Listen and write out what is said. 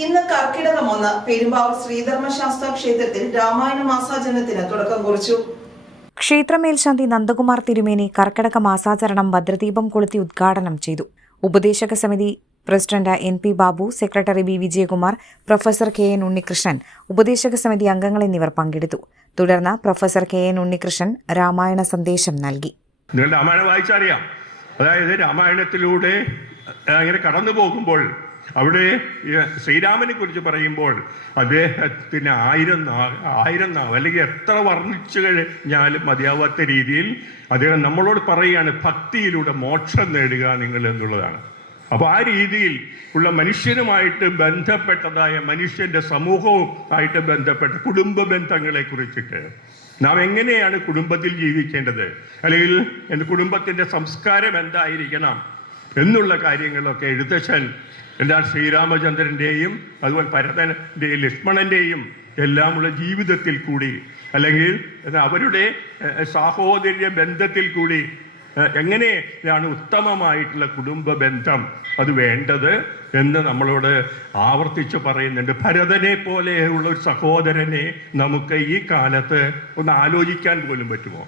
ഇന്ന് കർക്കിടകം 1 പെരുമ്പാവൂർ ശ്രീധർമ്മശാസ്ത്ര ക്ഷേത്രത്തിൽ രാമായണ മാസാചരണത്തിന് തുടക്കം കുറിച്ചു. ക്ഷേത്രമേൽശാന്തി നന്ദകുമാർ തിരുമേനി കർക്കിടക മാസാചരണം ഭദ്രദീപം കൊളുത്തി ഉദ്ഘാടനം ചെയ്തു. ഉപദേശക സമിതി president NP Babu, secretary B Vijayakumar, professor KN Unnikrishnan, ഉപദേശക സമിതി അംഗങ്ങൾ എന്നിവർ പങ്കെടുത്തു. തുടർന്ന് പ്രൊഫസർ KN ഉണ്ണികൃഷ്ണൻ രാമായണ സന്ദേശം നൽകി. രാമായണം വായിച്ചറിയാം. അതായത് രാമായണത്തിലൂടെ അങ്ങനെ കടന്നു പോകുമ്പോൾ അവിടെ ശ്രീരാമനെ കുറിച്ച് പറയുമ്പോൾ അദ്ദേഹത്തിന് ആയിരം നാവ് അല്ലെങ്കിൽ എത്ര വർണ്ണിച്ചു കഴിഞ്ഞാലും മതിയാവാത്ത രീതിയിൽ അദ്ദേഹം നമ്മളോട് പറയുകയാണ്, ഭക്തിയിലൂടെ മോക്ഷം നേടുക നിങ്ങൾ എന്നുള്ളതാണ്. അപ്പോൾ ആ രീതിയിൽ ഉള്ള മനുഷ്യനുമായിട്ട് ബന്ധപ്പെട്ടതായ മനുഷ്യൻ്റെ സമൂഹവും ആയിട്ട് ബന്ധപ്പെട്ട കുടുംബ ബന്ധങ്ങളെ കുറിച്ചിട്ട് നാം എങ്ങനെയാണ് കുടുംബത്തിൽ ജീവിക്കേണ്ടത്, അല്ലെങ്കിൽ എൻ്റെ കുടുംബത്തിൻ്റെ സംസ്കാരം എന്തായിരിക്കണം എന്നുള്ള കാര്യങ്ങളൊക്കെ എഴുത്തച്ഛൻ എന്നാൽ ശ്രീരാമചന്ദ്രൻ്റെയും അതുപോലെ ഭരതൻ്റെയും ലക്ഷ്മണൻ്റെയും എല്ലാമുള്ള ജീവിതത്തിൽ കൂടി, അല്ലെങ്കിൽ അവരുടെ സാഹോദര്യ ബന്ധത്തിൽ കൂടി എങ്ങനെയാണ് ഉത്തമമായിട്ടുള്ള കുടുംബ ബന്ധം അത് വേണ്ടത് എന്ന് നമ്മളോട് ആവർത്തിച്ച് പറയുന്നുണ്ട്. ഭരതനെ പോലെയുള്ള ഒരു സഹോദരനെ നമുക്ക് ഈ കാലത്ത് ഒന്ന് ആലോചിക്കാൻ പോലും പറ്റുമോ?